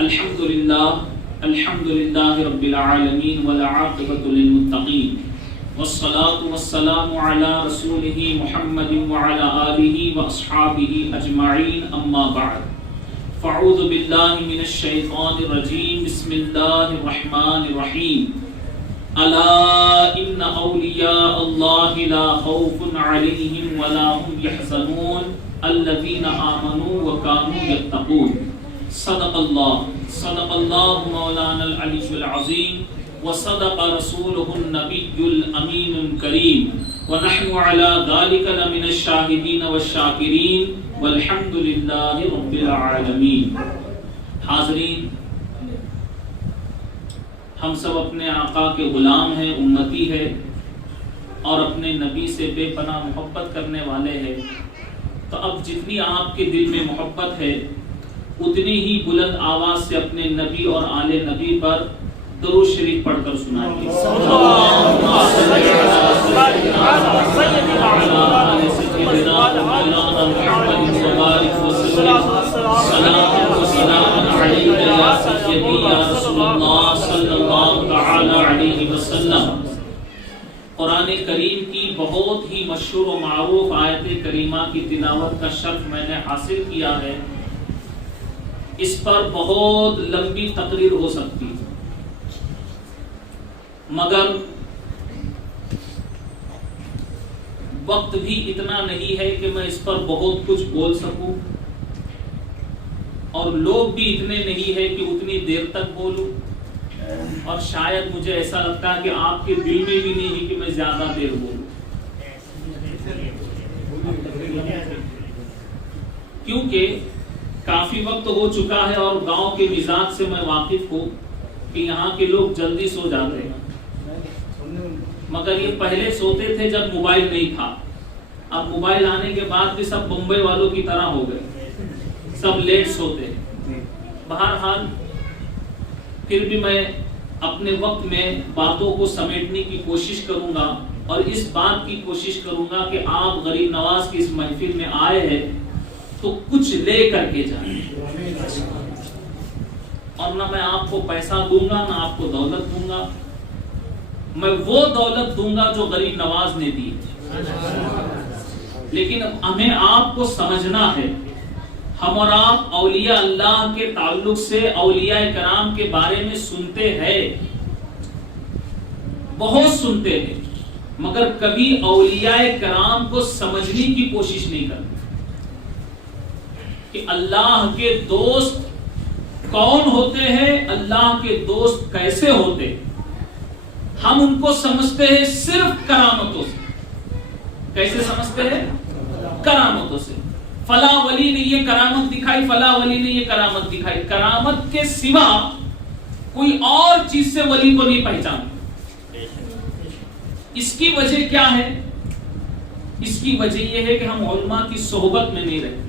الحمد للہ رب العالمین والعاقبۃ للمتقین والصلاة والسلام علی رسولہ محمد وعلی آلہ واصحابہ اجمعین اما بعد فاعوذ باللہ من الشیطان الرجیم بسم اللہ الرحمن الرحیم الا ان اولیاء اللہ لا خوف علیہم ولا هم يحزنون الذین آمنوا وكانوا يتقون صدق اللہ مولانا العلی العظیم وصدق رسولہ النبی الامین الکریم ونحن علی ذلک لمن الشاہدین والشاکرین والحمد للہ رب العالمین۔ حاضرین، ہم سب اپنے آقا کے غلام ہیں، امتی ہے اور اپنے نبی سے بے پناہ محبت کرنے والے ہیں، تو اب جتنی آپ کے دل میں محبت ہے اتنی ہی بلند آواز سے اپنے نبی اور آل نبی پر درود شریف پڑھ کر سنائیے۔ قرآن کریم کی بہت ہی مشہور و معروف آیت کریمہ کی تلاوت کا شرف میں نے حاصل کیا ہے، اس پر بہت لمبی تقریر ہو سکتی ہے، مگر وقت بھی اتنا نہیں ہے کہ میں اس پر بہت کچھ بول سکوں، اور لوگ بھی اتنے نہیں ہے کہ اتنی دیر تک بولوں، اور شاید مجھے ایسا لگتا ہے کہ آپ کے دل میں بھی نہیں ہے کہ میں زیادہ دیر بولوں، کیونکہ کافی وقت ہو چکا ہے اور گاؤں کے مزاج سے میں واقف ہوں کہ یہاں کے لوگ جلدی سو جاتے ہیں، مگر یہ پہلے سوتے تھے جب موبائل نہیں تھا، اب موبائل آنے کے بعد بھی سب بمبئی والوں کی طرح ہو گئے، سب لیٹ سوتے ہیں۔ بہرحال پھر بھی میں اپنے وقت میں باتوں کو سمیٹنے کی کوشش کروں گا، اور اس بات کی کوشش کروں گا کہ آپ غریب نواز کی اس محفل میں آئے ہیں تو کچھ لے کر کے جائیں، اور نہ میں آپ کو پیسہ دوں گا نہ آپ کو دولت دوں گا، میں وہ دولت دوں گا جو غریب نواز نے دی، لیکن ہمیں آپ کو سمجھنا ہے، ہم اور آپ اولیاء اللہ کے تعلق سے اولیاء کرام کے بارے میں سنتے ہیں، بہت سنتے ہیں، مگر کبھی اولیاء کرام کو سمجھنے کی کوشش نہیں کرتے کہ اللہ کے دوست کون ہوتے ہیں، اللہ کے دوست کیسے ہوتے ہیں۔ ہم ان کو سمجھتے ہیں صرف کرامتوں سے۔ کیسے سمجھتے ہیں؟ کرامتوں سے۔ فلاں ولی نے یہ کرامت دکھائی، فلاں ولی نے یہ کرامت دکھائی، کرامت کے سوا کوئی اور چیز سے ولی کو نہیں پہچانتے۔ اس کی وجہ کیا ہے؟ اس کی وجہ یہ ہے کہ ہم علماء کی صحبت میں نہیں رہتے،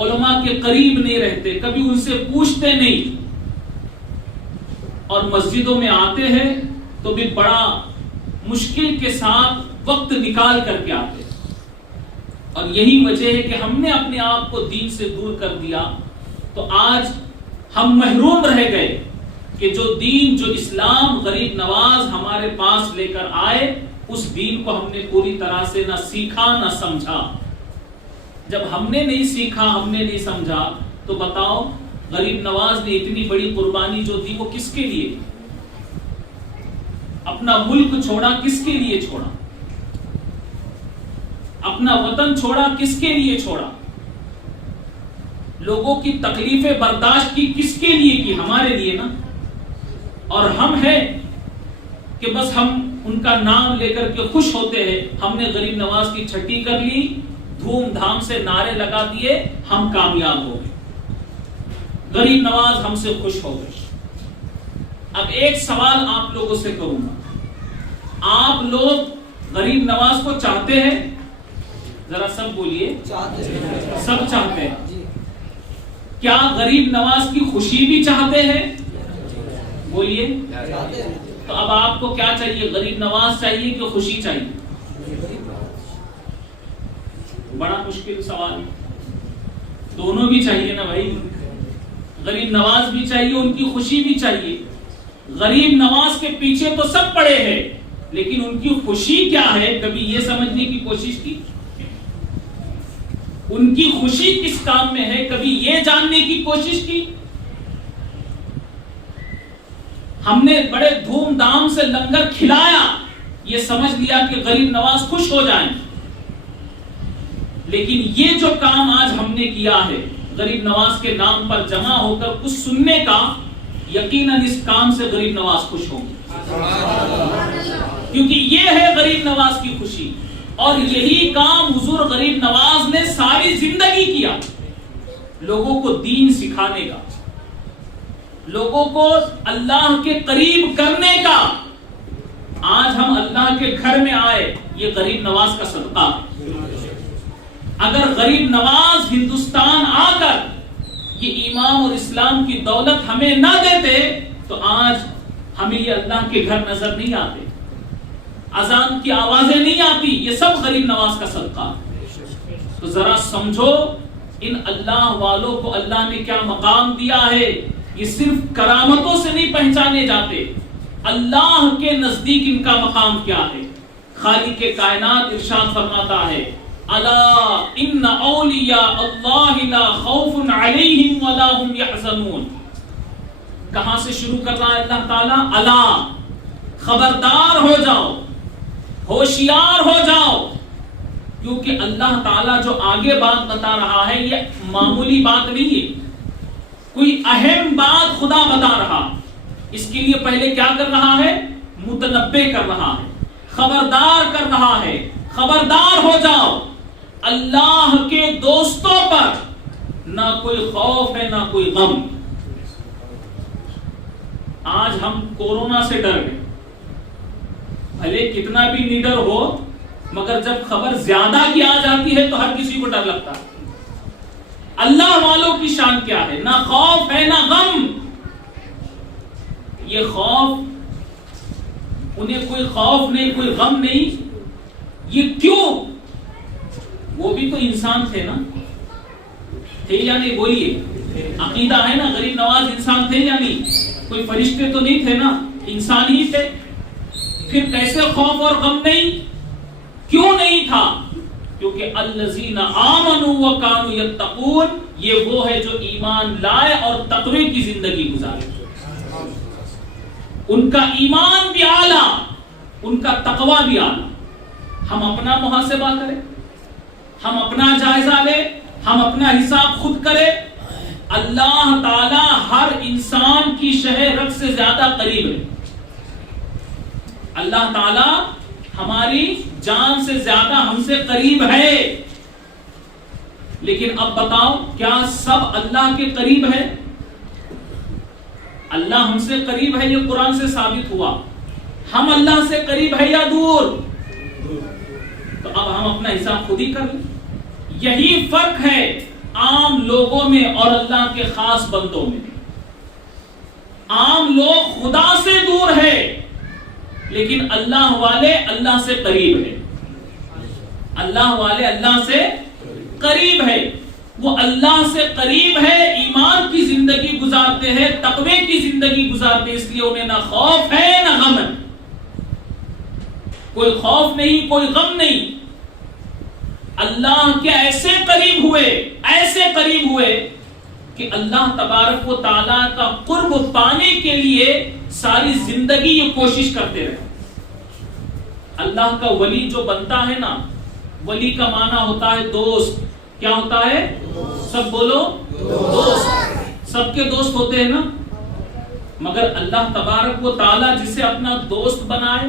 علماء کے قریب نہیں رہتے، کبھی ان سے پوچھتے نہیں، اور مسجدوں میں آتے ہیں تو بھی بڑا مشکل کے ساتھ وقت نکال کر کے آتے ہیں، اور یہی وجہ ہے کہ ہم نے اپنے آپ کو دین سے دور کر دیا، تو آج ہم محروم رہ گئے کہ جو دین، جو اسلام غریب نواز ہمارے پاس لے کر آئے، اس دین کو ہم نے پوری طرح سے نہ سیکھا نہ سمجھا۔ جب ہم نے نہیں سیکھا، ہم نے نہیں سمجھا، تو بتاؤ غریب نواز نے اتنی بڑی قربانی جو دی وہ کس کے لیے؟ اپنا ملک چھوڑا، کس کے لیے چھوڑا؟ اپنا وطن چھوڑا، کس کے لیے چھوڑا؟ لوگوں کی تکلیفیں برداشت کی، کس کے لیے کی؟ ہمارے لیے نا۔ اور ہم ہیں کہ بس ہم ان کا نام لے کر کے خوش ہوتے ہیں، ہم نے غریب نواز کی چھٹی کر لی، دھوم دھام سے نعرے لگا دیے، ہم کامیاب ہو گئے، غریب نواز ہم سے خوش ہو گئے۔ اب ایک سوال آپ لوگوں سے کروں گا، آپ لوگ غریب نواز کو چاہتے ہیں؟ ذرا سب بولیے، سب چاہتے ہیں۔ کیا غریب نواز کی خوشی بھی چاہتے ہیں؟ بولیے۔ تو اب آپ کو کیا چاہیے؟ غریب نواز چاہیے کہ خوشی چاہیے؟ بڑا مشکل سوال، دونوں بھی چاہیے نا بھائی۔ غریب نواز بھی چاہیے، ان کی خوشی بھی چاہیے. غریب نواز کے پیچھے تو سب پڑے ہیں، لیکن ان کی خوشی کیا ہے کبھی یہ سمجھنے کی کوشش کی؟ ان کی خوشی کس کام میں ہے کبھی یہ جاننے کی کوشش کی؟ ہم نے بڑے دھوم دھام سے لنگر کھلایا، یہ سمجھ لیا کہ غریب نواز خوش ہو جائیں، لیکن یہ جو کام آج ہم نے کیا ہے غریب نواز کے نام پر جمع ہو کر کچھ سننے کا، یقیناً اس کام سے غریب نواز خوش ہوں گے، کیونکہ یہ ہے غریب نواز کی خوشی. اور یہی کام حضور غریب نواز نے ساری زندگی کیا، لوگوں کو دین سکھانے کا، لوگوں کو اللہ کے قریب کرنے کا. آج ہم اللہ کے گھر میں آئے، یہ غریب نواز کا صدقہ ہے. اگر غریب نواز ہندوستان آ کر یہ ایمان اور اسلام کی دولت ہمیں نہ دیتے تو آج ہمیں یہ اللہ کے گھر نظر نہیں آتے، اذان کی آوازیں نہیں آتی. یہ سب غریب نواز کا صدقہ. تو ذرا سمجھو ان اللہ والوں کو اللہ نے کیا مقام دیا ہے. یہ صرف کرامتوں سے نہیں پہچانے جاتے، اللہ کے نزدیک ان کا مقام کیا ہے. خالق کائنات ارشاد فرماتا ہے الا ان اولیاء اللہ لا خوف علیہم ولا هم يحزنون. کہاں سے شروع کر رہا ہے اللہ تعالیٰ؟ الا، خبردار ہو جاؤ، ہوشیار ہو جاؤ. کیونکہ اللہ تعالیٰ جو آگے بات بتا رہا ہے یہ معمولی بات نہیں ہے، کوئی اہم بات خدا بتا رہا. اس کے لیے پہلے کیا کر رہا ہے؟ متنبہ کر رہا ہے، خبردار کر رہا ہے. خبردار ہو جاؤ، اللہ کے دوستوں پر نہ کوئی خوف ہے نہ کوئی غم. آج ہم کورونا سے ڈر گئے، بھلے کتنا بھی نیڈر ہو مگر جب خبر زیادہ کی آ جاتی ہے تو ہر کسی کو ڈر لگتا ہے. اللہ والوں کی شان کیا ہے؟ نہ خوف ہے نہ غم. یہ خوف، انہیں کوئی خوف نہیں، کوئی غم نہیں. یہ کیوں؟ وہ بھی تو انسان تھے نا، تھے یا نہیں؟ بولیے، عقیدہ ہے نا غریب نواز انسان تھے یا نہیں؟ کوئی فرشتے تو نہیں تھے نا، انسان ہی تھے. پھر کیسے خوف اور غم نہیں؟ کیوں نہیں تھا؟ کیونکہ الذین آمنوا وکانوا یتقون، یہ وہ ہے جو ایمان لائے اور تقوی کی زندگی گزارے. ان کا ایمان بھی اعلیٰ، ان کا تقوی بھی اعلیٰ. ہم اپنا محاسبہ کریں، ہم اپنا جائزہ لیں، ہم اپنا حساب خود کریں. اللہ تعالی ہر انسان کی شہ رگ سے زیادہ قریب ہے. اللہ تعالی ہماری جان سے زیادہ ہم سے قریب ہے. لیکن اب بتاؤ کیا سب اللہ کے قریب ہے؟ اللہ ہم سے قریب ہے، یہ قرآن سے ثابت ہوا. ہم اللہ سے قریب ہے یا دور؟ تو اب ہم اپنا حساب خود ہی کر لیں. یہی فرق ہے عام لوگوں میں اور اللہ کے خاص بندوں میں. عام لوگ خدا سے دور ہے لیکن اللہ والے اللہ سے قریب ہے. اللہ والے اللہ سے قریب ہے. وہ اللہ سے قریب ہے، ایمان کی زندگی گزارتے ہیں، تقوی کی زندگی گزارتے ہیں، اس لیے انہیں نہ خوف ہے نہ غم ہے. کوئی خوف نہیں، کوئی غم نہیں. اللہ کے ایسے قریب ہوئے کہ اللہ تبارک و تعالیٰ کا قرب پانے کے لیے ساری زندگی یہ کوشش کرتے رہے. اللہ کا ولی جو بنتا ہے نا، ولی کا معنی ہوتا ہے دوست. کیا ہوتا ہے؟ سب بولو، دوست. سب کے دوست ہوتے ہیں نا، مگر اللہ تبارک و تعالیٰ جسے اپنا دوست بنائے،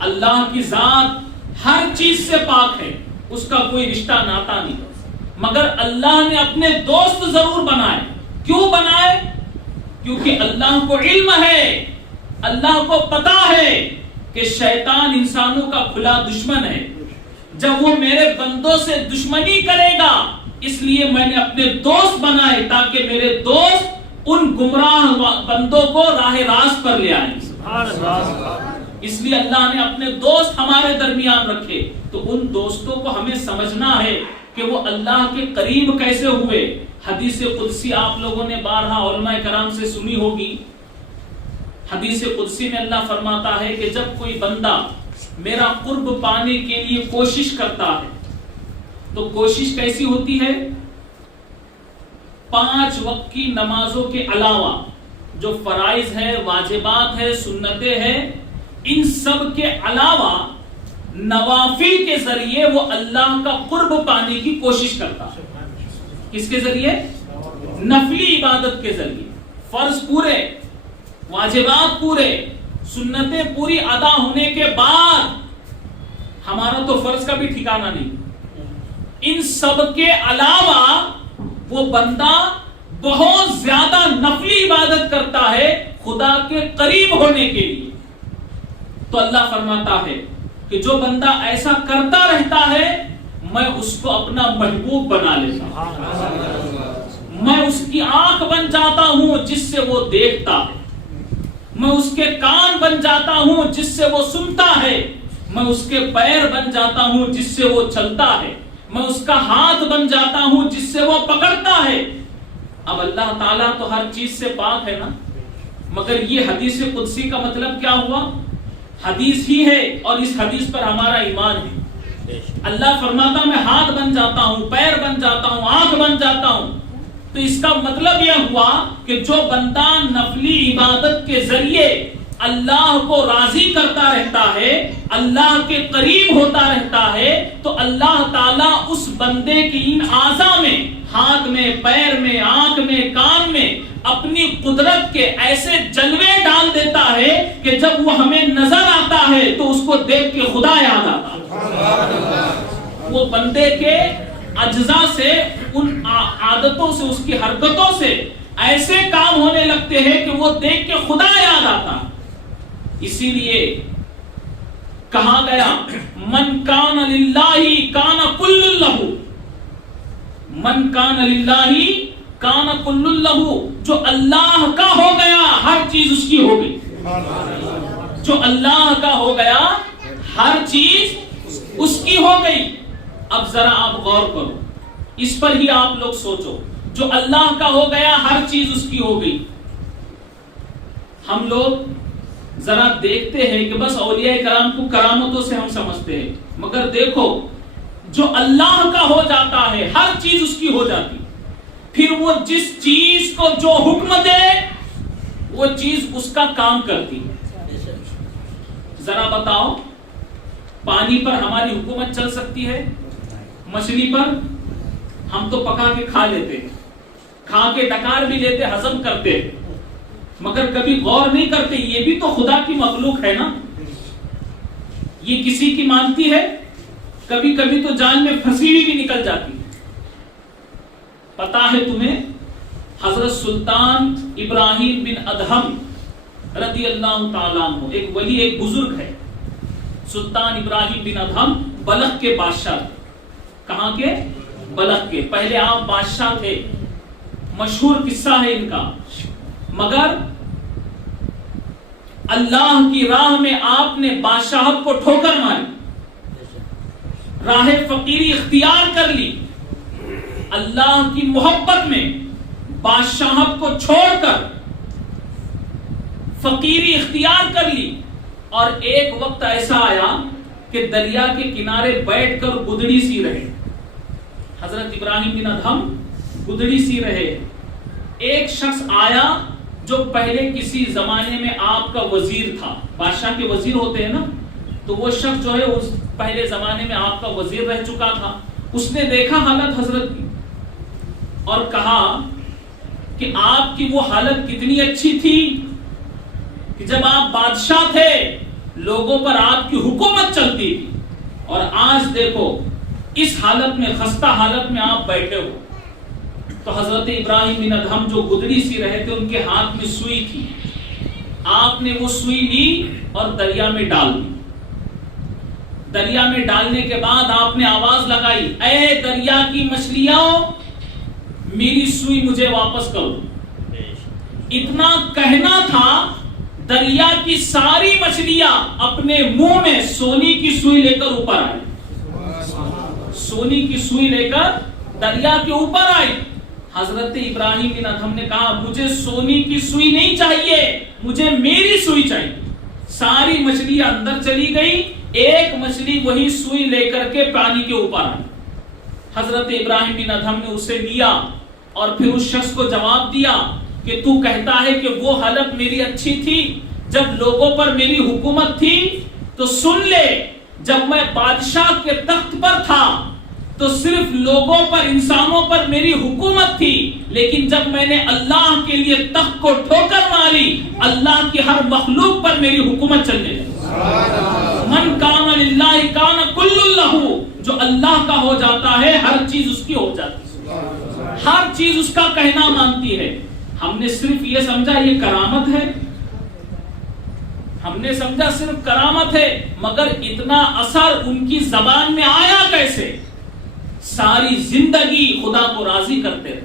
اللہ کی ذات ہر چیز سے پاک ہے، اس کا کوئی رشتہ ناتا نہیں، مگر اللہ نے اپنے دوست ضرور بنائے. کیوں بنائے؟ کیونکہ اللہ کو علم ہے، اللہ کو پتا ہے کہ شیطان انسانوں کا کھلا دشمن ہے. جب وہ میرے بندوں سے دشمنی کرے گا، اس لیے میں نے اپنے دوست بنائے تاکہ میرے دوست ان گمراہ بندوں کو راہ راست پر لے آئیں. اس لیے اللہ نے اپنے دوست ہمارے درمیان رکھے. تو ان دوستوں کو ہمیں سمجھنا ہے کہ وہ اللہ کے قریب کیسے ہوئے. حدیث قدسی آپ لوگوں نے بارہا علماء کرام سے سنی ہوگی. حدیث قدسی میں اللہ فرماتا ہے کہ جب کوئی بندہ میرا قرب پانے کے لیے کوشش کرتا ہے تو کوشش کیسی ہوتی ہے؟ 5 وقت کی نمازوں کے علاوہ جو فرائض ہے، واجبات ہے، سنتیں ہیں، ان سب کے علاوہ نوافل کے ذریعے وہ اللہ کا قرب پانے کی کوشش کرتا ہے. کس کے ذریعے؟ نفلی عبادت کے ذریعے. فرض پورے، واجبات پورے، سنتیں پوری ادا ہونے کے بعد، ہمارا تو فرض کا بھی ٹھکانہ نہیں، ان سب کے علاوہ وہ بندہ بہت زیادہ نفلی عبادت کرتا ہے خدا کے قریب ہونے کے لیے. تو اللہ فرماتا ہے کہ جو بندہ ایسا کرتا رہتا ہے میں اس کو اپنا محبوب بنا لیتا ہوں. میں اس کی آنکھ بن جاتا ہوں جس سے وہ دیکھتا ہے. میں اس کے کان بن جاتا ہوں جس سے وہ سنتا ہے. میں اس کے پیر بن جاتا ہوں جس سے وہ چلتا ہے. میں اس کا ہاتھ بن جاتا ہوں جس سے وہ پکڑتا ہے. اب اللہ تعالیٰ تو ہر چیز سے پاک ہے نا، مگر یہ حدیث قدسی کا مطلب کیا ہوا؟ حدیث ہی ہے اور اس حدیث پر ہمارا ایمان ہے. اللہ فرماتا میں ہاتھ بن جاتا ہوں، پیر بن جاتا ہوں، آنکھ بن جاتا ہوں. تو اس کا مطلب یہ ہوا کہ جو بندہ نفلی عبادت کے ذریعے اللہ کو راضی کرتا رہتا ہے، اللہ کے قریب ہوتا رہتا ہے، تو اللہ تعالیٰ اس بندے کی ان اعضاء میں، ہاتھ میں، پیر میں، آنکھ میں، کان میں اپنی قدرت کے ایسے جلوے ڈال دیتا ہے کہ جب وہ ہمیں نظر آتا ہے تو اس کو دیکھ کے خدا یاد آتا ہے. وہ بندے کے اجزاء سے، ان عادتوں سے، اس کی حرکتوں سے ایسے کام ہونے لگتے ہیں کہ وہ دیکھ کے خدا یاد آتا. اسی لیے کہا گیا من کان للہ کان کل لہ، من کان للہ کان کل لہ. جو اللہ کا ہو گیا ہر چیز اس کی ہو گئی. جو اللہ کا ہو گیا ہر چیز اس کی ہو گئی. اب ذرا آپ غور کرو، اس پر ہی آپ لوگ سوچو. جو اللہ کا ہو گیا ہر چیز اس کی ہو گئی. ہم لوگ ذرا دیکھتے ہیں کہ بس اولیاء کرام کو کرامتوں سے ہم سمجھتے ہیں، مگر دیکھو جو اللہ کا ہو جاتا ہے ہر چیز اس کی ہو جاتی. پھر وہ جس چیز کو جو حکم دے وہ چیز اس کا کام کرتی. ذرا بتاؤ پانی پر ہماری حکومت چل سکتی ہے؟ مچھلی پر ہم تو پکا کے کھا لیتے، کھا کے ڈکار بھی لیتے، ہضم کرتے، مگر کبھی غور نہیں کرتے یہ بھی تو خدا کی مخلوق ہے نا. یہ کسی کی مانتی ہے؟ کبھی کبھی تو جان میں پھنسی ہوئی بھی نکل جاتی. پتا ہے تمہیں حضرت سلطان ابراہیم بن ادہم رضی اللہ تعالیٰ عنہ، ایک ولی، ایک بزرگ ہے. سلطان ابراہیم بن ادہم بلخ کے بادشاہ تھے. کہاں کے؟ بلخ کے. پہلے آپ بادشاہ تھے، مشہور قصہ ہے ان کا. مگر اللہ کی راہ میں آپ نے بادشاہت کو ٹھوکر ماری، راہ فقیری اختیار کر لی. اللہ کی محبت میں بادشاہت کو چھوڑ کر فقیری اختیار کر لی. اور ایک وقت ایسا آیا کہ دریا کے کنارے بیٹھ کر گدڑی سی رہے. حضرت ابراہیم بن ادہم گدڑی سی رہے. ایک شخص آیا جو پہلے کسی زمانے میں آپ کا وزیر تھا. بادشاہ کے وزیر ہوتے ہیں نا، تو وہ شخص جو ہے اس پہلے زمانے میں آپ کا وزیر رہ چکا تھا. اس نے دیکھا حالت حضرت کی اور کہا کہ آپ کی وہ حالت کتنی اچھی تھی کہ جب آپ بادشاہ تھے لوگوں پر آپ کی حکومت چلتی تھی، اور آج دیکھو اس حالت میں، خستہ حالت میں آپ بیٹھے ہو. تو حضرت ابراہیم بن ادہم جو گدڑی سی رہے تھے ان کے ہاتھ میں سوئی تھی. آپ نے وہ سوئی لی اور دریا میں ڈال دی. دریا میں ڈالنے کے بعد آپ نے آواز لگائی، اے دریا کی مچھلیاں میری سوئی مجھے واپس کرو. اتنا کہنا تھا، دریا کی ساری مچھلیاں اپنے منہ میں سونے کی سوئی لے کر اوپر آئی. سونے کی سوئی لے کر دریا کے اوپر آئی. حضرت ابراہیم بن ادھم نے کہا مجھے سونے کی سوئی نہیں چاہیے، مجھے میری سوئی چاہیے. ساری مچھلیاں اندر چلی گئی، ایک مچھلی وہی سوئی لے کر کے پانی کے اوپر آئی. حضرت ابراہیم بن ادھم نے اسے لیا اور پھر اس شخص کو جواب دیا کہ تو کہتا ہے کہ وہ حالت میری اچھی تھی جب لوگوں پر میری حکومت تھی، تو سن لے جب میں بادشاہ کے تخت پر تھا تو صرف لوگوں پر، انسانوں پر میری حکومت تھی، لیکن جب میں نے اللہ کے لیے تخت کو ٹھوکر ماری، اللہ کی ہر مخلوق پر میری حکومت چلنے لگی. من کان للہ کان کل لہ، جو اللہ کا ہو جاتا ہے ہر چیز اس کی ہو جاتی ہے، ہر چیز اس کا کہنا مانتی ہے. ہم نے صرف یہ سمجھا یہ کرامت ہے، ہم نے سمجھا صرف کرامت ہے، مگر اتنا اثر ان کی زبان میں آیا کیسے؟ ساری زندگی خدا کو راضی کرتے رہے،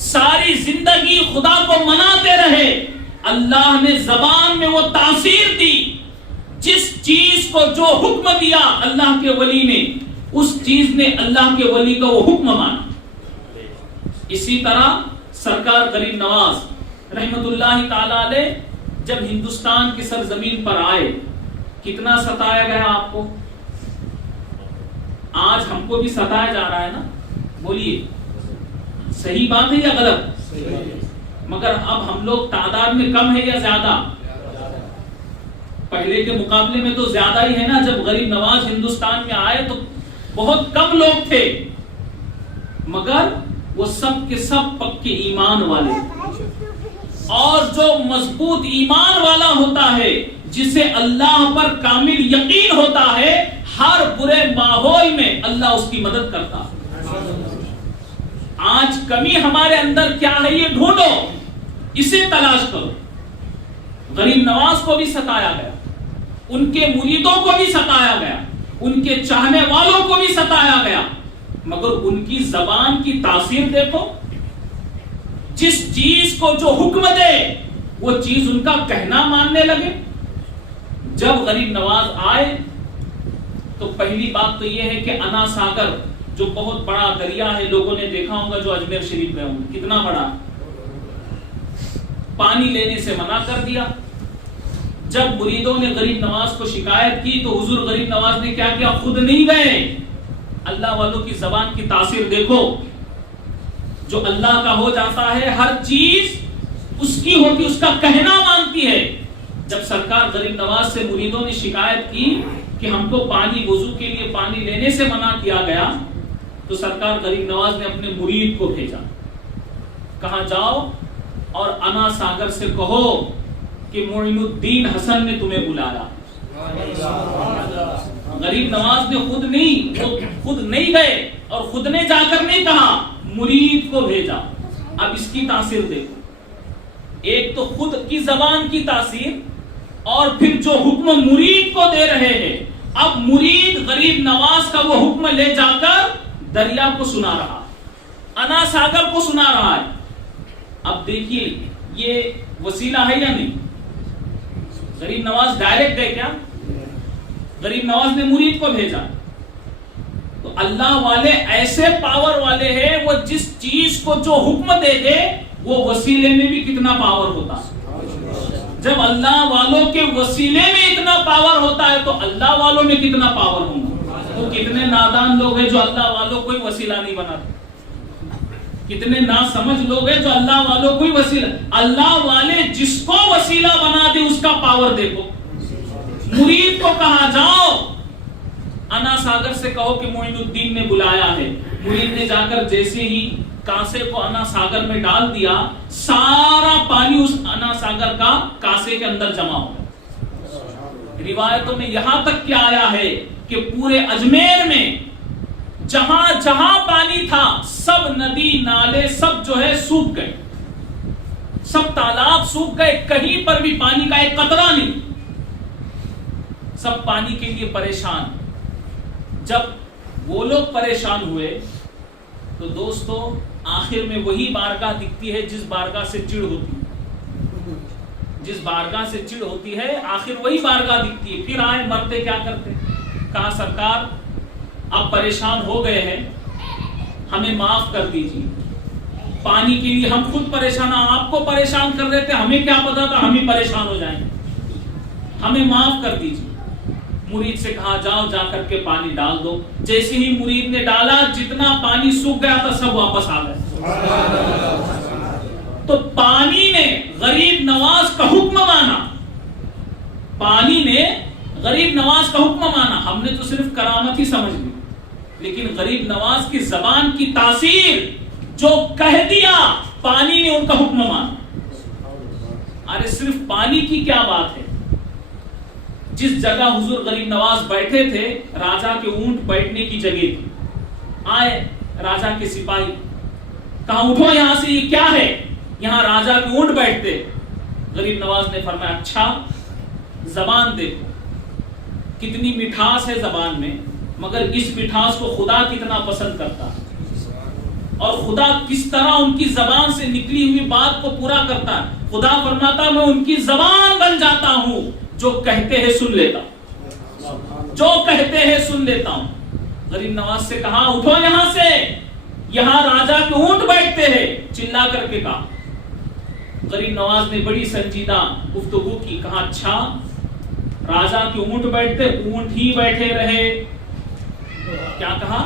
ساری زندگی خدا کو مناتے رہے. اللہ نے زبان میں وہ تاثیر دی، جس چیز کو جو حکم دیا اللہ کے ولی نے، اس چیز نے اللہ کے ولی کا وہ حکم مانا. اسی طرح سرکار غریب نواز رحمت اللہ تعالی علیہ جب ہندوستان کی سرزمین پر آئے، کتنا ستایا گیا آپ کو؟ آج ہم کو بھی ستایا جا رہا ہے نا، بولیے صحیح بات ہے یا غلط؟ مگر اب ہم لوگ تعداد میں کم ہے یا زیادہ؟ پہلے کے مقابلے میں تو زیادہ ہی ہے نا. جب غریب نواز ہندوستان میں آئے تو بہت کم لوگ تھے، مگر وہ سب کے سب پکے ایمان والے. اور جو مضبوط ایمان والا ہوتا ہے، جسے اللہ پر کامل یقین ہوتا ہے، ہر برے ماحول میں اللہ اس کی مدد کرتا ہے. آج کمی ہمارے اندر کیا ہے یہ ڈھونڈو، اسے تلاش کرو. غریب نواز کو بھی ستایا گیا، ان کے مریدوں کو بھی ستایا گیا، ان کے چاہنے والوں کو بھی ستایا گیا، مگر ان کی زبان کی تاثیر دیکھو. جس چیز کو جو حکم دے وہ چیز ان کا کہنا ماننے لگے. جب غریب نواز آئے تو پہلی بات تو یہ ہے کہ انا ساگر جو بہت بڑا دریا ہے، لوگوں نے دیکھا ہوگا جو اجمیر شریف گئے ہوں، کتنا بڑا، پانی لینے سے منع کر دیا. جب مریدوں نے غریب نواز کو شکایت کی تو حضور غریب نواز نے کیا کیا؟ خود نہیں گئے. اللہ والوں کی زبان کی تاثیر دیکھو. جو اللہ کا ہو جاتا ہے ہر چیز اس کی ہوتی، اس کا کہنا مانتی ہے. جب سرکار غریب نواز سے مریدوں نے شکایت کی کہ ہم کو پانی، وضو کے لیے پانی لینے سے منع کیا گیا، تو سرکار غریب نواز نے اپنے مرید کو بھیجا، کہا جاؤ اور انا ساگر سے کہو کہ معین الدین حسن نے تمہیں بلایا. غریب نواز نے خود نہیں گئے اور خود نے جا کر نہیں کہا، مرید کو بھیجا. اب اس کی تاثیر دیکھو، ایک تو خود کی زبان کی تاثیر، اور پھر جو حکم مرید کو دے رہے ہیں. اب مرید غریب نواز کا وہ حکم لے جا کر دریا کو سنا رہا، انا ساگر کو سنا رہا ہے. اب دیکھیے یہ وسیلہ ہے یا نہیں؟ غریب نواز ڈائریکٹ گئے کیا؟ غریب نواز نے مرید کو بھیجا. تو اللہ والے ایسے پاور والے ہیں، وہ جس چیز کو جو حکم دے دے وہ وسیلے میں بھی کتنا پاور ہوتا ہے. جب اللہ والوں کے وسیلے میں اتنا پاور ہوتا ہے تو اللہ والوں میں کتنا پاور ہوگا. تو کتنے نادان لوگ ہیں جو اللہ والوں کو ہی وسیلہ نہیں بناتے، کتنے ناسمجھ لوگ ہیں جو اللہ والوں کو ہی وسیلہ. اللہ والے جس کو وسیلہ بنا دے اس کا پاور دیکھو. مرید کو کہا جاؤ انا ساگر سے کہو کہ معین الدین نے بلایا ہے. مرید نے جا کر جیسے ہی کاسے کو انا ساگر میں ڈال دیا، سارا پانی اس انا ساگر کا کاسے کے اندر جمع ہو گیا. روایتوں میں یہاں تک کیا آیا ہے کہ پورے اجمیر میں جہاں جہاں پانی تھا سب ندی نالے سب جو ہے سوکھ گئے، سب تالاب سوکھ گئے، کہیں پر بھی پانی کا ایک قطرہ نہیں. سب پانی کے لیے پریشان. جب وہ لوگ پریشان ہوئے تو دوستو آخر میں وہی بارگاہ دکھتی ہے جس بارگاہ سے چڑ ہوتی ہے. جس بارگاہ سے چڑ ہوتی ہے آخر وہی بارگاہ دکھتی ہے. پھر آئے مرتے کیا کرتے، کہا سرکار آپ پریشان ہو گئے ہیں، ہمیں معاف کر دیجیے. پانی کے لیے ہم خود پریشان، آپ کو پریشان کر رہے تھے، ہمیں کیا پتا تھا ہم ہی پریشان ہو جائیں، ہمیں معاف کر دیجیے۔ مرید سے کہا جاؤ جا کر کے پانی ڈال دو، جیسے ہی مرید نے ڈالا جتنا پانی سوکھ گیا تھا سب واپس آ گئے۔ تو پانی نے غریب نواز کا حکم مانا، پانی نے غریب نواز کا حکم مانا۔ ہم نے تو صرف کرامت ہی سمجھ لی، لیکن غریب نواز کی زبان کی تاثیر، جو کہہ دیا پانی نے ان کا حکم مانا۔ ارے صرف پانی کی کیا بات ہے، جس جگہ حضور غریب نواز بیٹھے تھے راجا کے اونٹ بیٹھنے کی جگہ تھی، آئے راجا کے سپاہی، کہا اٹھو یہاں سے، یہ کیا ہے، یہاں راجا کے اونٹ بیٹھتے۔ غریب نواز نے فرمایا اچھا زبان دیکھو، کتنی مٹھاس ہے زبان میں، مگر اس مٹھاس کو خدا کتنا پسند کرتا ہے، اور خدا کس طرح ان کی زبان سے نکلی ہوئی بات کو پورا کرتا ہے۔ خدا فرماتا میں ان کی زبان بن جاتا ہوں، جو کہتے ہیں سن لیتا ہوں، جو کہتے ہیں سن لیتا ہوں۔ غریب نواز سے کہا اٹھو یہاں سے، یہاں راجا کے اونٹ بیٹھتے ہیں، چلا کر کے کہا۔ غریب نواز نے بڑی سنجیدہ گفتگو کی، کہا اچھا راجا کے اونٹ بیٹھتے، اونٹ ہی بیٹھے رہے، کیا کہا،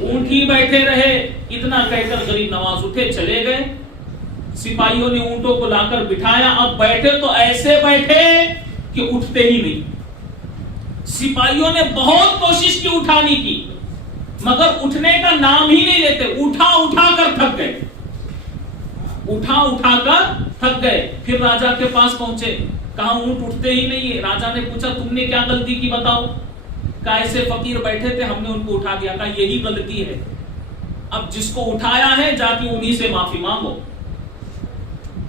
اونٹ ہی بیٹھے رہے۔ اتنا کہہ کر غریب نواز اٹھے چلے گئے، سپاہیوں نے اونٹوں کو لا کر بٹھایا، اب بیٹھے تو ایسے بیٹھے کہ اٹھتے ہی نہیں۔ سپاہیوں نے بہت کوشش کی اٹھانے کی، مگر اٹھنے کا نام ہی نہیں لیتے، اٹھا اٹھا کر تھک گئے، اٹھا اٹھا کر تھک گئے۔ پھر راجا کے پاس پہنچے، کہا اونٹ اٹھتے ہی نہیں ہے۔ راجا نے پوچھا تم نے کیا غلطی کی بتاؤ، کہا ایسے فقیر بیٹھے تھے ہم نے ان کو اٹھا دیا، کہا یہی غلطی ہے، اب جس کو اٹھایا ہے جا کے انہی سے معافی مانگو۔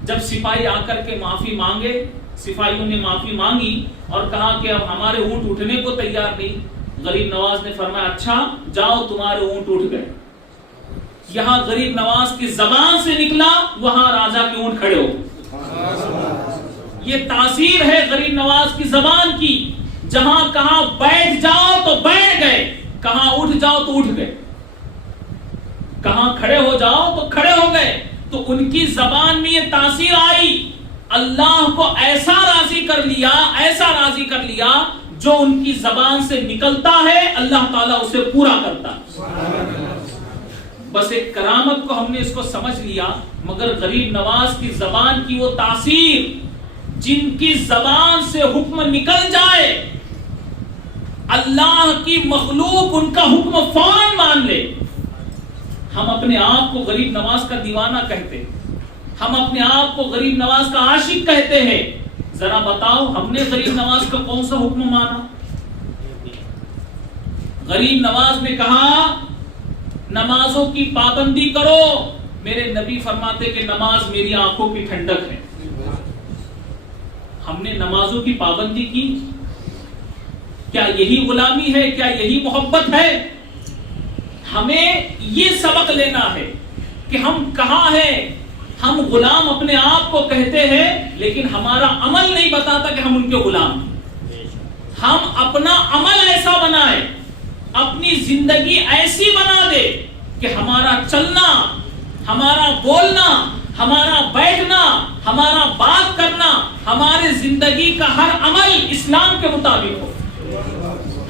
جب سپاہی آ کر کے معافی مانگے، سپاہیوں نے معافی مانگی اور کہا کہ اب ہمارے اونٹ اٹھنے کو تیار نہیں۔ غریب نواز نے فرمایا اچھا جاؤ تمہارے اونٹ اٹھ گئے۔ یہاں غریب نواز کی زبان سے نکلا، وہاں راجا کے اونٹ کھڑے ہو۔ یہ تاثیر ہے غریب نواز کی زبان کی، جہاں کہا بیٹھ جاؤ تو بیٹھ گئے، کہاں اٹھ جاؤ تو اٹھ گئے، کہاں کھڑے ہو جاؤ تو کھڑے ہو گئے۔ تو ان کی زبان میں یہ تاثیر آئی، اللہ کو ایسا راضی کر لیا، ایسا راضی کر لیا، جو ان کی زبان سے نکلتا ہے اللہ تعالیٰ اسے پورا کرتا ہے۔ بس ایک کرامت کو ہم نے اس کو سمجھ لیا، مگر غریب نواز کی زبان کی وہ تاثیر، جن کی زبان سے حکم نکل جائے اللہ کی مخلوق ان کا حکم فوراً مان لے۔ ہم اپنے آپ کو غریب نواز کا دیوانہ کہتے، ہم اپنے آپ کو غریب نواز کا عاشق کہتے ہیں، ذرا بتاؤ ہم نے غریب نواز کا کون سا حکم مانا؟ غریب نواز نے کہا نمازوں کی پابندی کرو، میرے نبی فرماتے کہ نماز میری آنکھوں کی ٹھنڈک ہے۔ ہم نے نمازوں کی پابندی کی، کیا یہی غلامی ہے؟ کیا یہی محبت ہے؟ ہمیں یہ سبق لینا ہے کہ ہم کہاں ہیں۔ ہم غلام اپنے آپ کو کہتے ہیں، لیکن ہمارا عمل نہیں بتاتا کہ ہم ان کے غلام ہیں۔ ہم اپنا عمل ایسا بنائیں، اپنی زندگی ایسی بنا دے کہ ہمارا چلنا، ہمارا بولنا، ہمارا بیٹھنا، ہمارا بات کرنا، ہمارے زندگی کا ہر عمل اسلام کے مطابق ہو،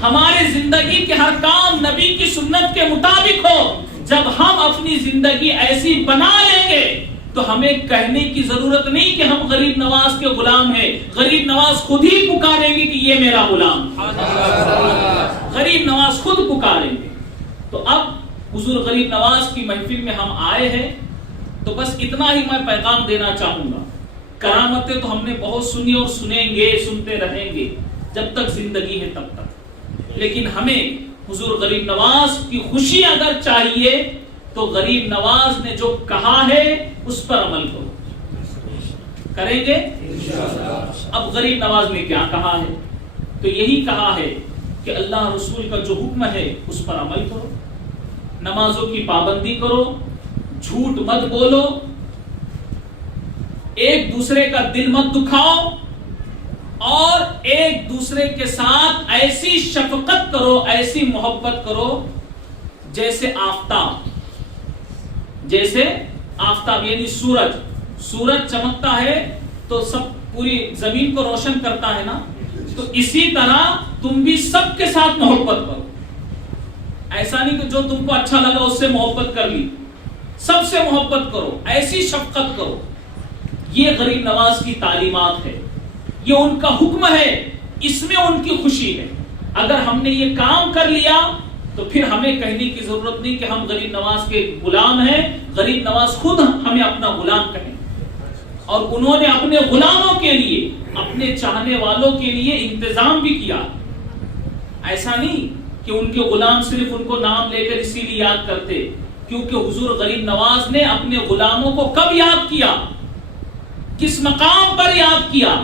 ہمارے زندگی کے ہر کام نبی کی سنت کے مطابق ہو۔ جب ہم اپنی زندگی ایسی بنا لیں گے تو ہمیں کہنے کی ضرورت نہیں کہ ہم غریب نواز کے غلام ہیں، غریب نواز خود ہی پکاریں گے کہ یہ میرا غلام، غریب نواز خود پکاریں گے۔ تو اب حضور غریب نواز کی محفل میں ہم آئے ہیں، تو بس اتنا ہی میں پیغام دینا چاہوں گا۔ کرامتیں تو ہم نے بہت سنی اور سنیں گے، سنتے رہیں گے جب تک زندگی ہے تب تک، لیکن ہمیں حضور غریب نواز کی خوشی اگر چاہیے تو غریب نواز نے جو کہا ہے اس پر عمل کرو، کریں گے؟ اب غریب نواز نے کیا کہا ہے؟ تو یہی کہا ہے کہ اللہ رسول کا جو حکم ہے اس پر عمل کرو، نمازوں کی پابندی کرو، جھوٹ مت بولو، ایک دوسرے کا دل مت دکھاؤ، اور ایک دوسرے کے ساتھ ایسی شفقت کرو، ایسی محبت کرو جیسے آفتاب، جیسے آفتاب یعنی سورج چمکتا ہے تو سب پوری زمین کو روشن کرتا ہے نا، تو اسی طرح تم بھی سب کے ساتھ محبت کرو. ایسا نہیں کہ جو تم کو اچھا لگا اس سے محبت کر لی، سب سے محبت کرو، ایسی شفقت کرو. یہ غریب نواز کی تعلیمات ہے، یہ ان کا حکم ہے، اس میں ان کی خوشی ہے. اگر ہم نے یہ کام کر لیا تو پھر ہمیں کہنے کی ضرورت نہیں کہ ہم غریب نواز کے غلام ہیں. غریب نواز خود ہمیں اپنا غلام کہیں، اور انہوں نے اپنے غلاموں کے لیے، اپنے چاہنے والوں کے لیے انتظام بھی کیا. ایسا نہیں کہ ان کے غلام صرف ان کو نام لے کر اسی لیے یاد کرتے، کیونکہ حضور غریب نواز نے اپنے غلاموں کو کب یاد کیا، کس مقام پر یاد کیا.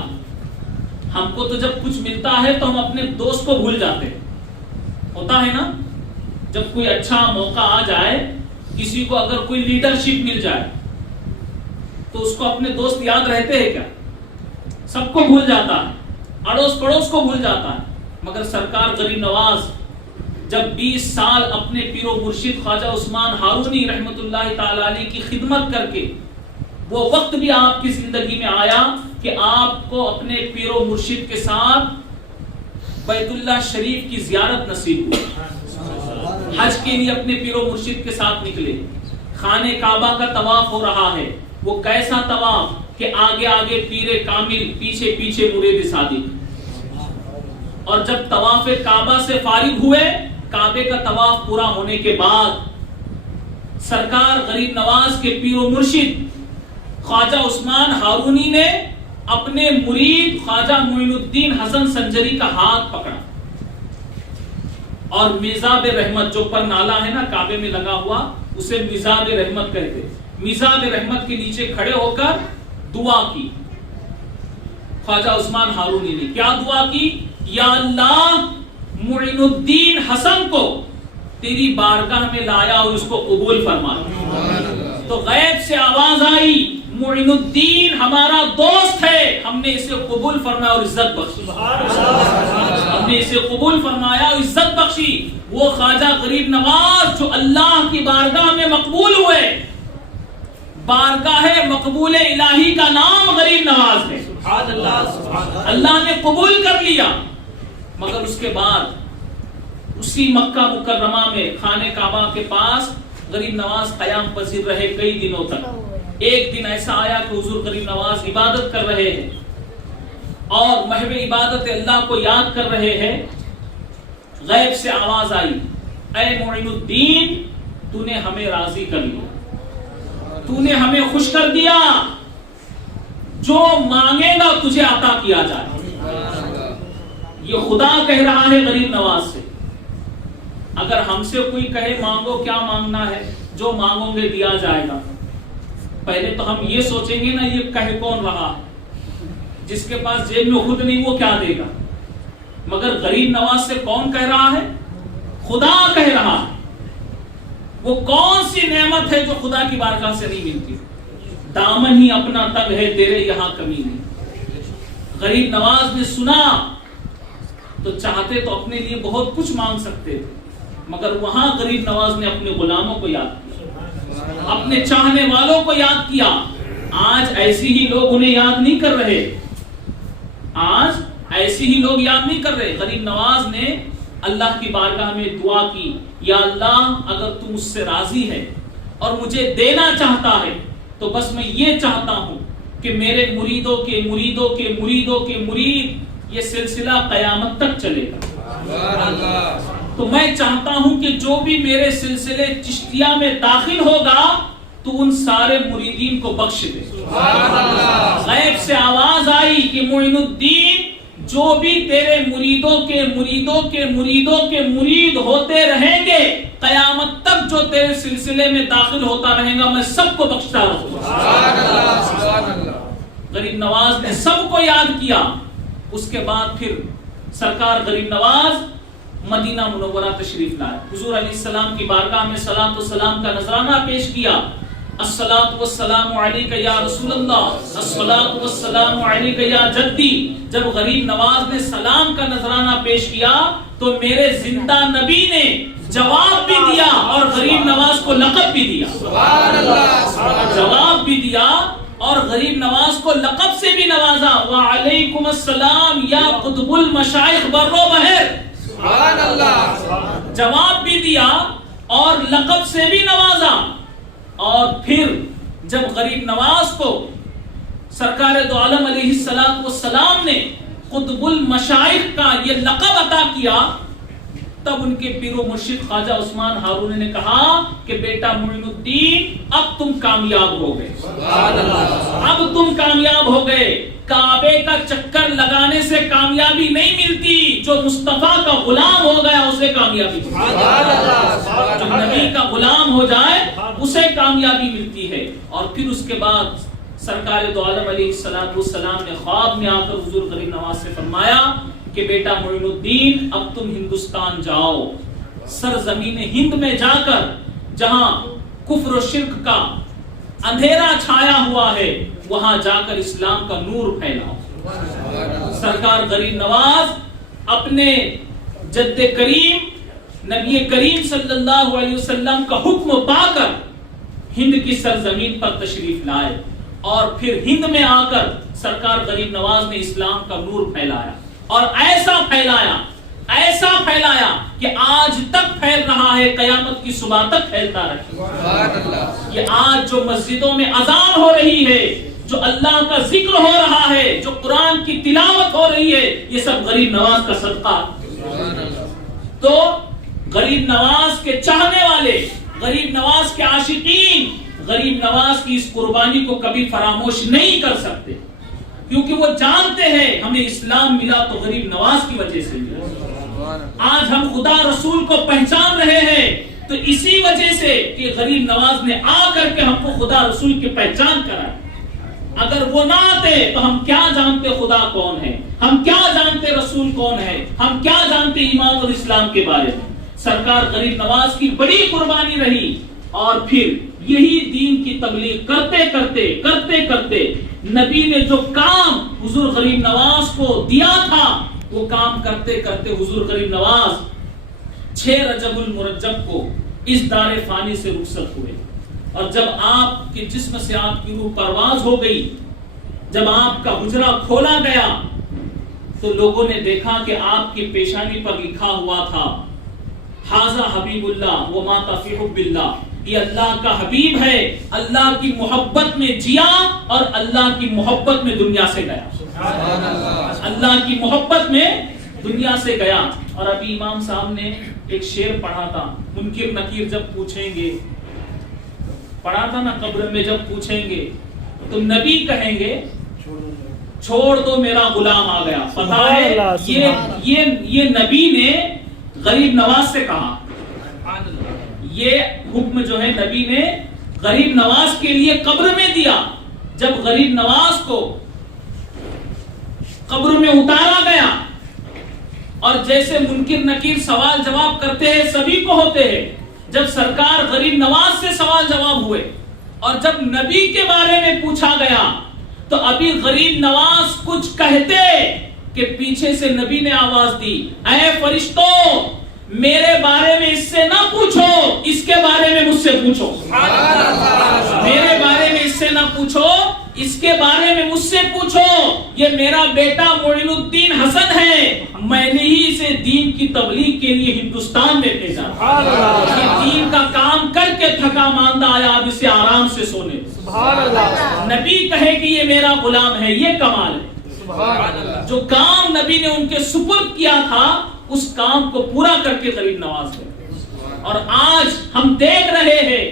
ہم کو تو جب کچھ ملتا ہے تو ہم اپنے دوست کو بھول جاتے ہیں. ہوتا ہے نا، جب کوئی اچھا موقع آ جائے، کسی کو اگر کوئی لیڈرشپ مل جائے تو اس کو اپنے دوست یاد رہتے ہیں کیا؟ سب کو بھول جاتا ہے، اڑوس پڑوس کو بھول جاتا ہے. مگر سرکار غریب نواز جب 20 سال اپنے پیر و مرشد خواجہ عثمان ہارونی رحمت اللہ تعالی علیہ کی خدمت کر کے، وہ وقت بھی آپ کی زندگی میں آیا کہ آپ کو اپنے پیر و مرشد کے ساتھ بیت اللہ شریف کی زیارت نصیب ہوئی. حج کے لیے اپنے پیر و مرشد کے ساتھ نکلے. خانہ کعبہ کا طواف ہو رہا ہے. وہ کیسا طواف کہ آگے آگے پیر کامل، پیچھے پیچھے مرید صادق. اور جب طواف کعبہ سے فارغ ہوئے، کعبے کا طواف پورا ہونے کے بعد سرکار غریب نواز کے پیر و مرشد خواجہ عثمان ہارونی نے اپنے مرید خواجہ معین الدین حسن سنجری کا ہاتھ پکڑا اور میزاب رحمت، جو پر نالا ہے نا کعبے میں لگا ہوا، اسے میزاب رحمت کہتے. میزاب رحمت کے نیچے کھڑے ہو کر دعا کی. خواجہ عثمان ہارونی نے کیا دعا کی؟ یا اللہ، معین الدین حسن کو تیری بارگاہ میں لایا اور اس کو قبول فرما. تو غیب سے آواز آئی، معین الدین ہمارا دوست ہے، ہم نے اسے قبول فرمایا اور عزت بخشی. ہم نے اسے قبول فرمایا اور عزت بخشی. وہ خواجہ غریب نواز جو اللہ کی بارگاہ میں مقبول ہوئے، بارگاہ مقبول الہی کا نام غریب نواز ہے. اللہ نے قبول کر لیا. مگر اس کے بعد اسی مکہ مکرمہ میں خانہ کعبہ کے پاس غریب نواز قیام پذیر رہے کئی دنوں تک. ایک دن ایسا آیا کہ حضور غریب نواز عبادت کر رہے ہیں اور محو عبادت اللہ کو یاد کر رہے ہیں. غیب سے آواز آئی، اے معین الدین، تو نے ہمیں راضی کر لیا، تو نے ہمیں خوش کر دیا، جو مانگے گا تجھے عطا کیا جائے. یہ خدا کہہ رہا ہے غریب نواز سے. اگر ہم سے کوئی کہے مانگو، کیا مانگنا ہے، جو مانگو گے دیا جائے گا، پہلے تو ہم یہ سوچیں گے نا یہ کہہ کون رہا ہے، جس کے پاس جیب میں خود نہیں وہ کیا دے گا. مگر غریب نواز سے کون کہہ رہا ہے؟ خدا کہہ رہا ہے. وہ کون سی نعمت ہے جو خدا کی بارگاہ سے نہیں ملتی؟ دامن ہی اپنا تنگ ہے، تیرے یہاں کمی نہیں. غریب نواز نے سنا تو چاہتے تو اپنے لیے بہت کچھ مانگ سکتے تھے، مگر وہاں غریب نواز نے اپنے غلاموں کو یاد کیا، اپنے چاہنے والوں کو یاد کیا. آج ایسی ہی لوگ انہیں یاد نہیں کر رہے، آج ایسی ہی لوگ یاد نہیں کر رہے. غریب نواز نے اللہ کی بارگاہ میں دعا کی، یا اللہ اگر تو مجھ سے راضی ہے اور مجھے دینا چاہتا ہے تو بس میں یہ چاہتا ہوں کہ میرے مریدوں کے مریدوں کے مریدوں کے مرید یہ سلسلہ قیامت تک چلے گا. تو میں چاہتا ہوں کہ جو بھی میرے سلسلے چشتیہ میں داخل ہوگا تو ان سارے مریدین کو بخش دے. غیب سے آواز آئی کہ معین الدین، جو بھی تیرے مریدوں کے مریدوں کے مریدوں کے مرید ہوتے رہیں گے، قیامت تک جو تیرے سلسلے میں داخل ہوتا رہے گا میں سب کو بخشتا رہوں گا. غریب نواز نے سب کو یاد کیا. اس کے بعد پھر سرکار غریب نواز مدینہ منورہ تشریف لائے. حضور علیہ السلام کی بارگاہ میں صلاۃ و سلام کا نذرانہ پیش کیا. الصلاۃ والسلام علیک یا رسول اللہ، الصلاۃ والسلام علیک یا جدی. جب غریب نواز نے سلام کا نذرانہ پیش کیا تو میرے زندہ نبی نے جواب بھی دیا اور غریب نواز کو لقب بھی دیا. جواب بھی دیا اور غریب نواز کو لقب سے بھی نوازا. وعلیکم السلام یا قطب المشائخ بر و بحر. جواب بھی دیا اور لقب سے بھی نوازا. اور پھر جب غریب نواز کو سرکار دو عالم علیہ السلام نے قطب المشائخ کا یہ لقب عطا کیا، تب ان کے پیر و مرشد خواجہ عثمان ہارونی نے کہا کہ بیٹا معین الدین اب تم کامیاب ہو گئے. اب تم کامیاب ہو گئے. کعبے کا چکر لگانے سے کامیابی نہیں ملتی، جو مصطفیٰ کا غلام ہو گیا اسے کامیابی ملتی ہے. جو نبی کا غلام ہو جائے اسے کامیابی ملتی ہے. اور پھر اس کے بعد سرکار دو عالم علیہ السلام نے خواب میں آ کر حضور غریب نواز سے فرمایا کہ بیٹا معین الدین اب تم ہندوستان جاؤ، سرزمین ہند میں جا کر جہاں کفر و شرک کا اندھیرا چھایا ہوا ہے وہاں جا کر اسلام کا نور پھیلاؤ. سرکار غریب نواز اپنے جد کریم نبی کریم صلی اللہ علیہ وسلم کا حکم پا کر ہند کی سرزمین پر تشریف لائے اور پھر ہند میں آ کر سرکار غریب نواز نے اسلام کا نور پھیلایا. اور ایسا پھیلایا کہ آج تک پھیل رہا ہے، قیامت کی صبح تک پھیلتا رہے. یہ آج جو مسجدوں میں اذان ہو رہی ہے، جو اللہ کا ذکر ہو رہا ہے، جو قرآن کی تلاوت ہو رہی ہے، یہ سب غریب نواز کا صدقہ. تو غریب نواز کے چاہنے والے، غریب نواز کے عاشقین غریب نواز کی اس قربانی کو کبھی فراموش نہیں کر سکتے، کیونکہ وہ جانتے ہیں ہمیں اسلام ملا تو غریب نواز کی وجہ سے ملا. آج ہم خدا رسول کو پہچان رہے ہیں تو اسی وجہ سے کہ غریب نواز نے آ کر کے ہم کو خدا رسول کی پہچان کرائی. اگر وہ نہ آتے تو ہم کیا جانتے خدا کون ہے، ہم کیا جانتے رسول کون ہے، ہم کیا جانتے ایمان اور اسلام کے بارے میں. سرکار غریب نواز کی بڑی قربانی رہی. اور پھر یہی دین کی تبلیغ کرتے کرتے نبی نے جو کام حضور غریب نواز کو دیا تھا وہ کام کرتے کرتے حضور غریب نواز 6 رجب المرجب کو اس دار فانی سے رخصت ہوئے. اور جب آپ کے جسم سے آپ کی روح پرواز ہو گئی، جب آپ کا حجرہ کھولا گیا تو لوگوں نے دیکھا کہ آپ کی پیشانی پر لکھا ہوا تھا ھذا حبیب اللہ ومات فی حب اللہ. یہ اللہ کا حبیب ہے، اللہ کی محبت میں جیا اور اللہ کی محبت میں دنیا سے گیا. اللہ کی محبت میں دنیا سے گیا. اور ابھی امام صاحب نے ایک شعر پڑھا تھا، منکر نکیر جب پوچھیں گے، پڑھا تھا نا، قبر میں جب پوچھیں گے تو نبی کہیں گے چھوڑ دو میرا غلام آ گیا. پتہ ہے یہ نبی نے غریب نواز سے کہا. یہ حکم جو ہے نبی نے غریب نواز کے لیے قبر میں دیا. جب غریب نواز کو قبر میں اتارا گیا اور جیسے منکر نکیر سوال جواب کرتے ہیں سبھی کو ہوتے ہیں، جب سرکار غریب نواز سے سوال جواب ہوئے اور جب نبی کے بارے میں پوچھا گیا تو ابھی غریب نواز کچھ کہتے کہ پیچھے سے نبی نے آواز دی، اے فرشتوں میرے بارے میں اس سے نہ پوچھو، اس کے بارے میں مجھ سے پوچھو. میرے بارے میں اس سے نہ پوچھو، اس کے بارے میں مجھ سے پوچھو. یہ میرا بیٹا معین الدین حسن ہے، میں نے ہی اسے دین کی تبلیغ کے لیے ہندوستان میں بھیجا. یہ دین کا کام کر کے تھکا ماندہ آیا، اب اسے آرام سے سونے. نبی کہے کہ یہ میرا غلام ہے، یہ کمال ہے. جو کام نبی نے ان کے سپرد کیا تھا اس کام کو پورا کر کے غریب نواز ہے. اور آج ہم دیکھ رہے ہیں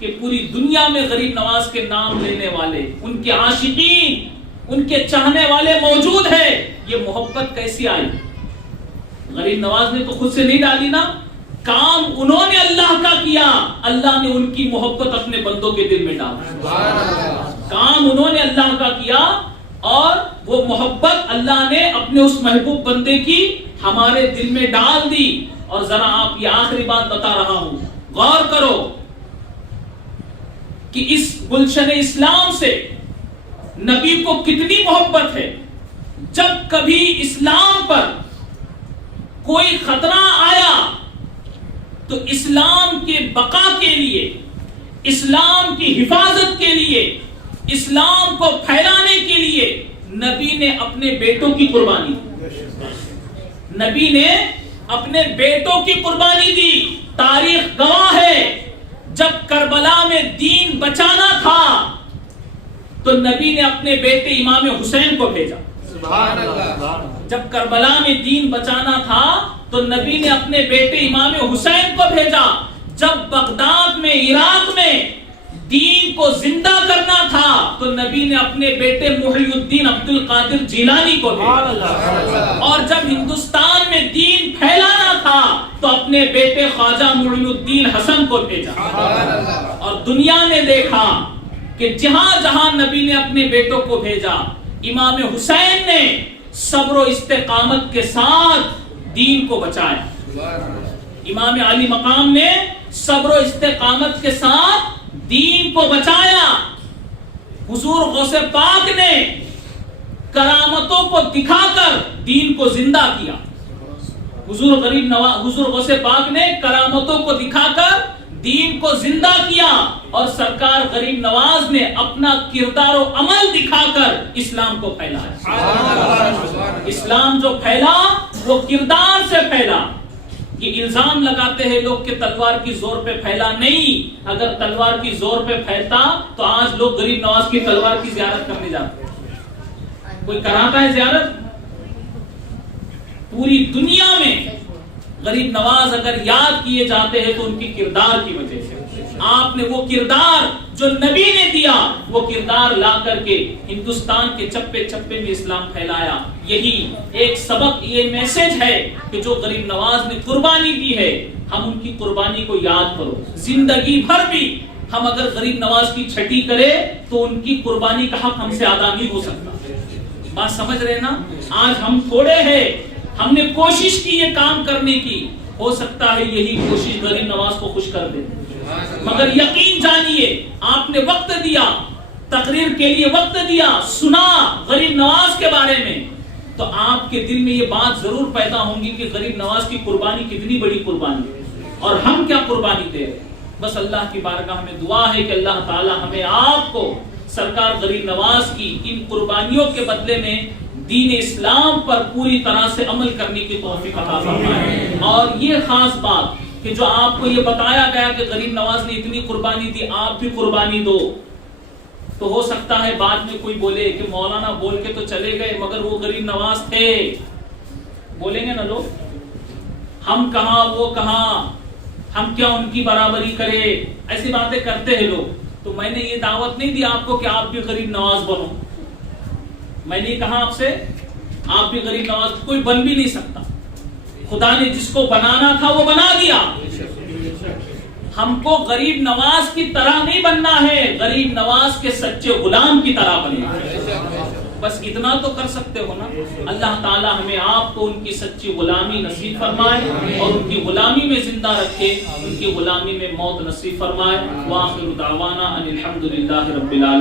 کہ پوری دنیا میں غریب نواز کے نام لینے والے، ان کے عاشقین، ان کے چاہنے والے موجود ہیں. یہ محبت کیسی آئی؟ غریب نواز نے تو خود سے نہیں ڈالی نا، کام انہوں نے اللہ کا کیا، اللہ نے ان کی محبت اپنے بندوں کے دل میں ڈالا. کام انہوں نے اللہ کا کیا اور وہ محبت اللہ نے اپنے اس محبوب بندے کی ہمارے دل میں ڈال دی. اور ذرا آپ یہ آخری بات بتا رہا ہوں، غور کرو کہ اس گلشن اسلام سے نبی کو کتنی محبت ہے. جب کبھی اسلام پر کوئی خطرہ آیا تو اسلام کے بقا کے لیے، اسلام کی حفاظت کے لیے، اسلام کو پھیلانے کے لیے نبی نے اپنے بیٹوں کی قربانی دی، نبی نے اپنے بیٹوں کی قربانی دی۔ تاریخ گواہ ہے، جب کربلا میں دین بچانا تھا تو نبی نے اپنے بیٹے امام حسین کو بھیجا۔ سبحان اللہ۔ جب کربلا میں دین بچانا تھا تو نبی نے اپنے بیٹے امام حسین کو بھیجا۔ جب بغداد میں، عراق میں دین کو زندہ کرنا تھا تو نبی نے اپنے بیٹے محی الدین عبد القادر جیلانی کو بھیجا۔ اور جب ہندوستان میں دین پھیلانا تھا تو اپنے بیٹے خواجہ معین الدین حسن کو بھیجا۔ اور دنیا نے دیکھا کہ جہاں جہاں نبی نے اپنے بیٹوں کو بھیجا، امام حسین نے صبر و استقامت کے ساتھ دین کو بچایا۔ امام علی مقام نے صبر و استقامت کے ساتھ دین کو بچایا۔ حضور غوث پاک نے کرامتوں کو دکھا کر دین کو زندہ کیا۔ حضور غوث پاک نے کرامتوں کو دکھا کر دین کو زندہ کیا، اور سرکار غریب نواز نے اپنا کردار و عمل دکھا کر اسلام کو پھیلایا۔ اسلام جو پھیلا وہ کردار سے پھیلا۔ یہ الزام لگاتے ہیں لوگ کہ تلوار کی زور پہ پھیلا، نہیں۔ اگر تلوار کی زور پہ پھیلتا تو آج لوگ غریب نواز کی تلوار کی زیارت کرنے جاتے ہیں۔ کوئی کراتا ہے زیارت؟ پوری دنیا میں غریب نواز اگر یاد کیے جاتے ہیں تو ان کی کردار کی وجہ سے۔ آپ نے وہ کردار جو نبی نے دیا، وہ کردار لا کر کے ہندوستان کے چپے چپے میں اسلام پھیلایا۔ یہی ایک سبق، یہ میسج ہے کہ جو غریب نواز نے قربانی دی ہے، ہم ان کی قربانی کو یاد کرو۔ زندگی بھر بھی ہم اگر غریب نواز کی چھٹی کرے تو ان کی قربانی کا حق ہم سے ادا نہیں ہو سکتا۔ بات سمجھ رہے نا؟ آج ہم تھوڑے ہیں، ہم نے کوشش کی یہ کام کرنے کی، ہو سکتا ہے یہی کوشش غریب نواز کو خوش کر دے، مگر یقین جانیے آپ نے وقت دیا، تقریر کے لیے وقت دیا، سنا غریب نواز کے بارے میں، تو آپ کے دل میں یہ بات ضرور پیدا ہوں گی کہ غریب نواز کی قربانی کتنی بڑی قربانی ہے اور ہم کیا قربانی دے رہے۔ بس اللہ کی بارگاہ میں دعا ہے کہ اللہ تعالی ہمیں آپ کو سرکار غریب نواز کی ان قربانیوں کے بدلے میں دین اسلام پر پوری طرح سے عمل کرنے کی توفیق عطا فرمائے۔ اور یہ خاص بات کہ جو آپ کو یہ بتایا گیا کہ غریب نواز نے اتنی قربانی دی، آپ بھی قربانی دو، تو ہو سکتا ہے بعد میں کوئی بولے کہ مولانا بول کے تو چلے گئے مگر وہ غریب نواز تھے، بولیں گے نا لوگ، ہم کہاں وہ کہاں، ہم کیا ان کی برابری کرے، ایسی باتیں کرتے ہیں لوگ۔ تو میں نے یہ دعوت نہیں دی آپ کو کہ آپ بھی غریب نواز بنو، میں نے کہا آپ سے آپ بھی غریب نواز، کوئی بن بھی نہیں سکتا، خدا نے جس کو بنانا تھا وہ بنا دیا۔ ہم کو غریب نواز کی طرح نہیں بننا ہے، غریب نواز کے سچے غلام کی طرح بننا ہے۔ بس اتنا تو کر سکتے ہو نا۔ اللہ تعالی ہمیں آپ کو ان کی سچی غلامی نصیب فرمائے اور ان کی غلامی میں زندہ رکھے، ان کی غلامی میں موت نصیب فرمائے۔ وآخر دعوانا ان الحمد للہ رب العالمین۔